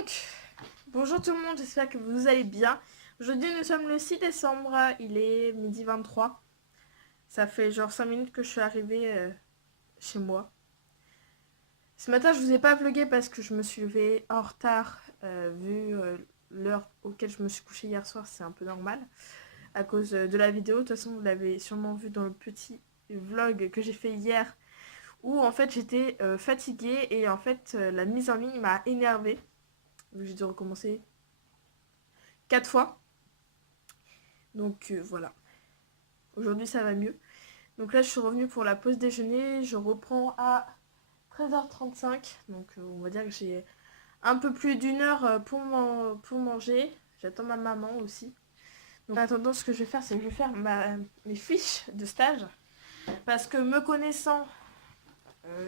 Donc, bonjour tout le monde, j'espère que vous allez bien. Aujourd'hui nous sommes le 6 décembre, il est midi 23. Ça fait genre 5 minutes que je suis arrivée chez moi. Ce matin je vous ai pas vlogué parce que je me suis levée en retard, vu l'heure auquel je me suis couchée hier soir, c'est un peu normal. À cause de la vidéo, de toute façon vous l'avez sûrement vu dans le petit vlog que j'ai fait hier. Où en fait j'étais fatiguée et en fait la mise en ligne m'a énervée. J'ai dû recommencer 4 fois. Donc voilà. Aujourd'hui ça va mieux. Donc là je suis revenue pour la pause déjeuner. Je reprends à 13h35. Donc on va dire que j'ai un peu plus d'une heure pour manger. J'attends ma maman aussi. Donc en attendant, ce que je vais faire, c'est que je vais faire mes fiches de stage. Parce que me connaissant,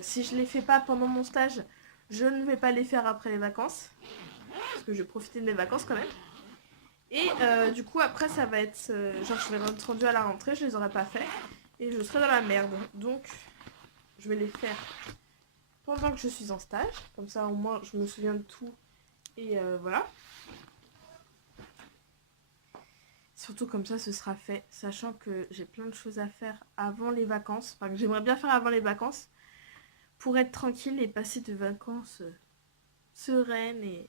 si je les fais pas pendant mon stage, je ne vais pas les faire après les vacances. Parce que je vais profiter de mes vacances quand même. Et du coup après ça va être genre je vais être rendue à la rentrée, je les aurais pas fait et je serai dans la merde. Donc je vais les faire pendant que je suis en stage, comme ça au moins je me souviens de tout et voilà. Surtout comme ça ce sera fait, sachant que j'ai plein de choses à faire avant les vacances, enfin que j'aimerais bien faire avant les vacances pour être tranquille et passer de vacances sereines et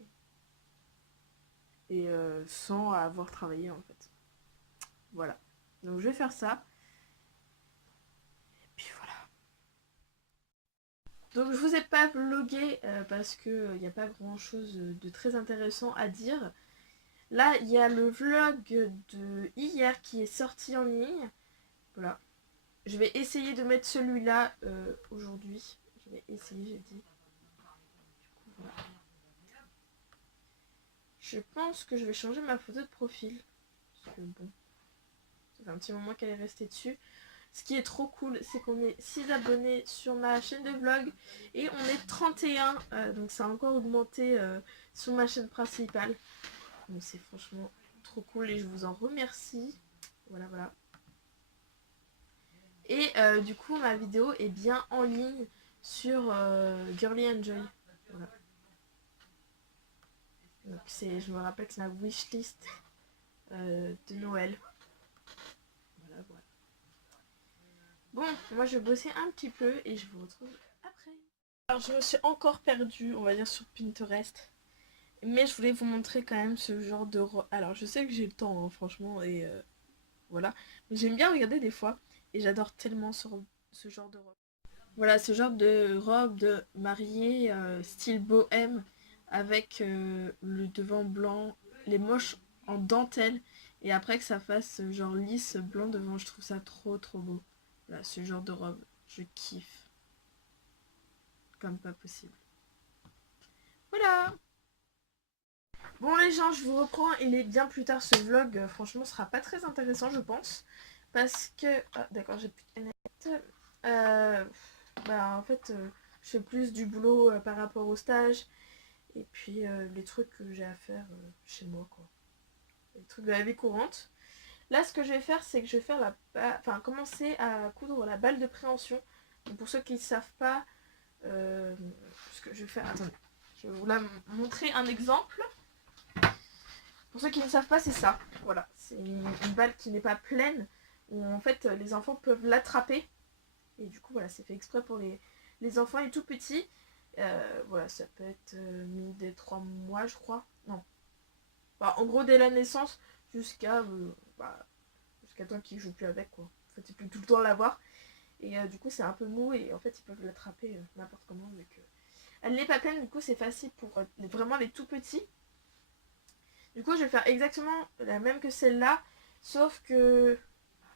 sans avoir travaillé en fait. Voilà. Donc je vais faire ça. Et puis voilà. Donc je vous ai pas vlogué parce que n'y a pas grand chose de très intéressant à dire. Là il y a le vlog de hier qui est sorti en ligne. Voilà. Je vais essayer de mettre celui-là aujourd'hui. Je vais essayer, j'ai dit. Voilà. Je pense que je vais changer ma photo de profil. Parce que bon, ça fait un petit moment qu'elle est restée dessus. Ce qui est trop cool, c'est qu'on est 6 abonnés sur ma chaîne de vlog et on est 31, donc ça a encore augmenté sur ma chaîne principale. Donc c'est franchement trop cool et je vous en remercie. Voilà, voilà. Et du coup, ma vidéo est bien en ligne sur Girly Enjoy. Voilà. Donc je me rappelle que c'est la wishlist de Noël. Voilà, voilà. Bon, moi je vais bosser un petit peu et je vous retrouve après. Alors je me suis encore perdue, on va dire, sur Pinterest. Mais je voulais vous montrer quand même ce genre de robe. Alors je sais que j'ai le temps, hein, franchement, et voilà. Mais j'aime bien regarder des fois. Et j'adore tellement ce genre de robe. Voilà, ce genre de robe de mariée, style bohème, avec le devant blanc, les manches en dentelle. Et après que ça fasse genre lisse blanc devant, je trouve ça trop trop beau. Voilà, ce genre de robe, je kiffe. Comme pas possible. Voilà! Bon les gens, je vous reprends, il est bien plus tard ce vlog, franchement ce sera pas très intéressant je pense. Parce que... Ah d'accord, j'ai plus de canette. Bah en fait, je fais plus du boulot par rapport au stage. Et puis les trucs que j'ai à faire chez moi quoi. Les trucs de la vie courante. Là ce que je vais faire, c'est que je vais faire commencer à coudre la balle de préhension. Donc, pour ceux qui ne savent pas, ce que je vais faire... Attendez, je vais vous la montrer un exemple. Pour ceux qui ne savent pas, c'est ça. Voilà, c'est une balle qui n'est pas pleine, où en fait les enfants peuvent l'attraper. Et du coup, voilà, c'est fait exprès pour les enfants et tout petits. Voilà, ça peut être mis dès 3 mois, je crois. Non. Bah, en gros, dès la naissance jusqu'à jusqu'à temps qu'ils jouent plus avec, quoi. En fait, ils peuvent tout le temps l'avoir. Et du coup, c'est un peu mou et en fait, ils peuvent l'attraper n'importe comment. Vu que elle n'est pas pleine, du coup, c'est facile pour vraiment les tout petits. Du coup, je vais faire exactement la même que celle-là, sauf que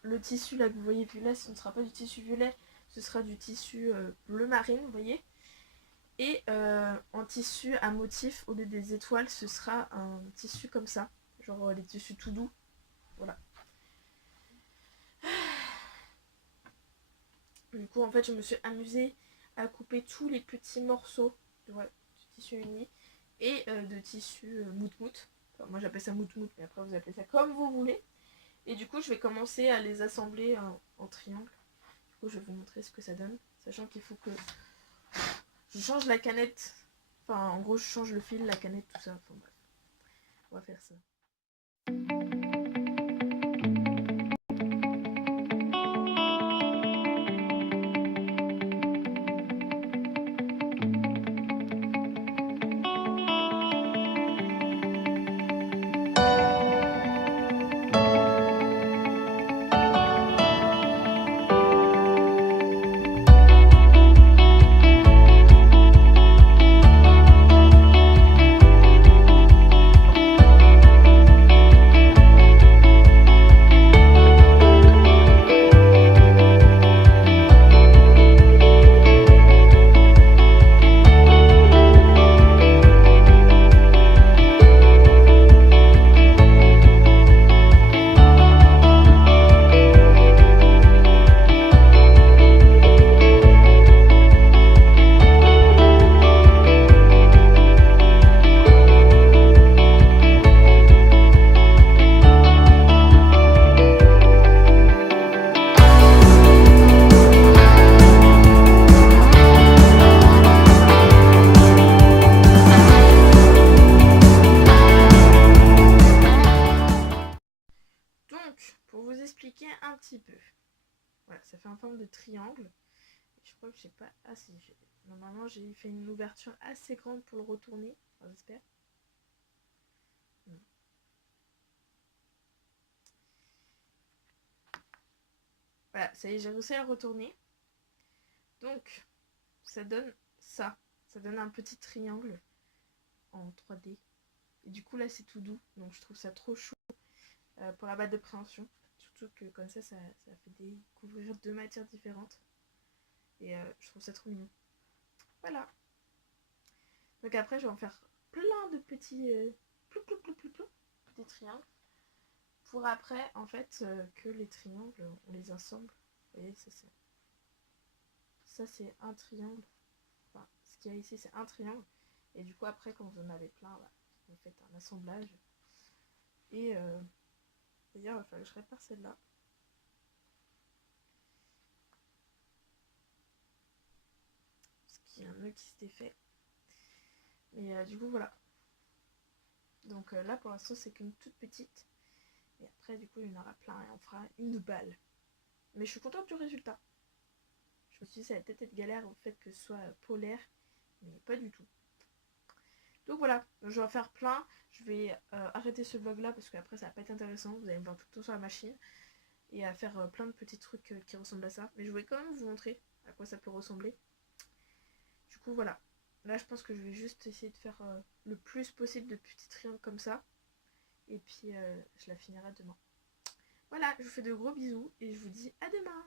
le tissu là que vous voyez violet, ce ne sera pas du tissu violet, ce sera du tissu bleu marine, vous voyez. Et en tissu à motif, au lieu des étoiles, ce sera un tissu comme ça, genre les tissus tout doux. Voilà. Du coup, en fait, je me suis amusée à couper tous les petits morceaux de tissu uni et de tissu mout-mout. Enfin, moi j'appelle ça mout-mout, mais après vous appelez ça comme vous voulez. Et du coup, je vais commencer à les assembler en triangle. Du coup, je vais vous montrer ce que ça donne. Sachant qu'il faut que je change la canette Enfin, en gros, je change le fil, la canette, tout ça. Enfin bref, on va faire ça. Donc, pour vous expliquer un petit peu. Voilà, ça fait en forme de triangle. Je crois que j'ai pas assez. Normalement, j'ai fait une ouverture assez grande pour le retourner. Enfin, j'espère. Voilà, ça y est, j'ai réussi à le retourner. Donc, ça donne ça. Ça donne un petit triangle en 3D. Et du coup, là, c'est tout doux. Donc, je trouve ça trop chou pour la batte de préhension. Surtout que comme ça fait découvrir deux matières différentes. Et je trouve ça trop mignon. Voilà. Donc après, je vais en faire plein de petits des triangles. Pour après, en fait, que les triangles, on les assemble. Vous voyez, ça c'est un triangle. Enfin, ce qu'il y a ici, c'est un triangle. Et du coup, après, quand vous en avez plein, bah, vous faites un assemblage. Et d'ailleurs, il va falloir que je répare celle-là. Parce qu'il y a un nœud qui s'était fait. Mais du coup, voilà. Donc là, pour l'instant, c'est qu'une toute petite. Et après, du coup, il y en aura plein et on fera une balle. Mais je suis contente du résultat. Je me suis dit, ça va peut-être être galère au fait que ce soit polaire. Mais pas du tout. Donc voilà, je vais en faire plein. Je vais arrêter ce vlog là parce qu'après ça va pas être intéressant. Vous allez me voir tout le temps sur la machine. Et à faire plein de petits trucs qui ressemblent à ça. Mais je voulais quand même vous montrer à quoi ça peut ressembler. Du coup voilà. Là je pense que je vais juste essayer de faire le plus possible de petits triangles comme ça. Et puis je la finirai demain. Voilà, je vous fais de gros bisous et je vous dis à demain.